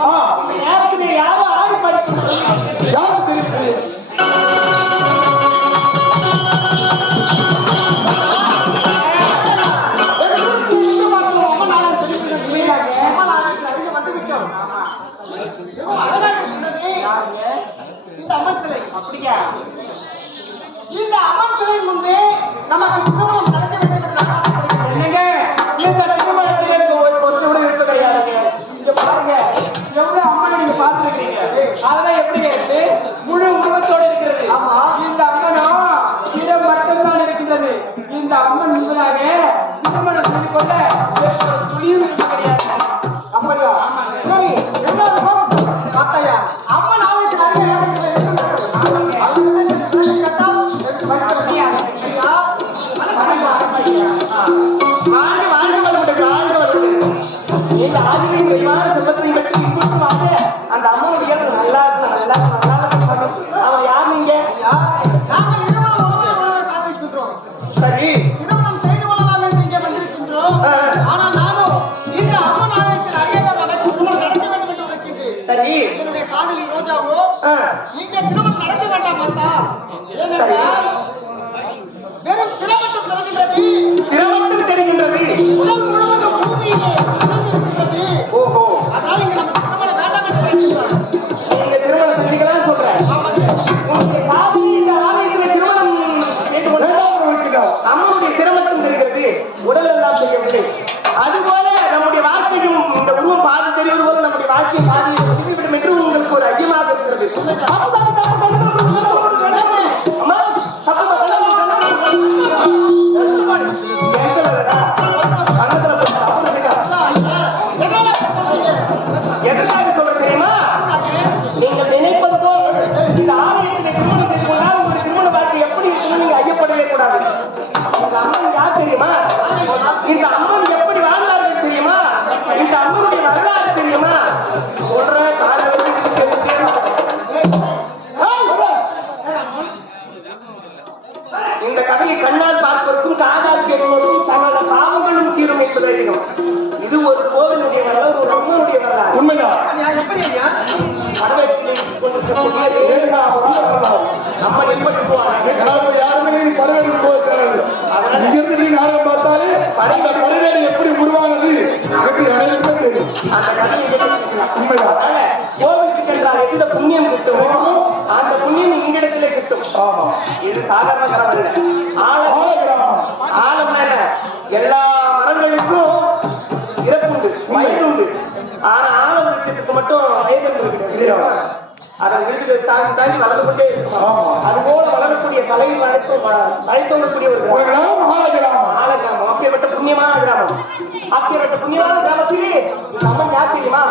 யாருக்கு யாரும் யாருக்கு தெரியும் அப்படியா இந்த அமர்த்தலை முன்பே நமக்கு நடக்க வேண்டும் என்று ஆசைப்படுகிறேன் அதெல்லாம் எப்படி இருக்கு முழு உருவத்தோடு இருக்கிறது. இந்த அம்மனோ இடம் மட்டும்தான் இருக்கிறது இந்த அம்மன் முழுதாக திருமணம் செய்து கொள்ள துணியும் கிடையாது. அப்படியா? சரி ரெண்டாவது போகட்டும் ஆண்டு வாழ்ந்து வருகின்ற ஆண்டு வந்து இந்த ஆதிகளை தெய்வான சுபத்தை பற்றி இப்பொழுது காதலி ரோஜாவோ? இங்கே திருமணம் நடக்க வேண்டாம். ஏனென்றால் வெறும் சிரமட்டம் பிறகின்றது திரவத்தில் தெரிகின்றது. உடல் முழுவதும் பூமியிலே. ஓஹோ. அதனால் இங்கு நமக்கு திருமணம் வேண்டாம் என்று இந்த அம்மன் எப்படி வாழ்ந்தார்கள் தெரியுமா? இந்த அம்மனுடைய வரலாறு தெரியுமா? சொல்ற கால இந்த கதையை கண்ணால் பார்ப்பதற்கும் காதால் கேட்பதற்கும் சகல பாவங்களும் தீரும் என்பது. இது ஒரு கோவிலுடைய வரலாறு ஒரு அம்மனுடைய வரலாறு. உண்மைதான். எப்படி ஐயா? நம்ம எப்படி போவாங்க யாருமே பறவை போகிறார்கள் இங்கிருந்து நீ நாடகம் பார்த்தாலே அந்த எப்படி உருவானது எனக்கு தெரியும் அந்த கதையை கோவிலுக்கு சென்றால் எந்த புண்ணியம் கிட்டுமோ அந்த புண்ணியம் இங்கிடத்திலே கிட்டும் இது சாதாரண கரம் அல்ல ஆழம் ஆழம் எல்லா மரங்களுக்கும் இறப்புண்டு வயது உண்டு ஆனா ஆழ விருட்சத்துக்கு மட்டும் வயது அதன் வீடு தாங்கி தாங்கி வளர்ந்து கொண்டே அது போல வளரக்கூடிய கலை வளர்த்து வளர்த்தவங்களுக்குரிய ஒரு கிராமம். மகால கிராமம். புண்ணியமான கிராமம். அப்பேற்பட்ட புண்ணியமான கிராமத்திலே நம்ம ஞாபகம் தெரியுமா?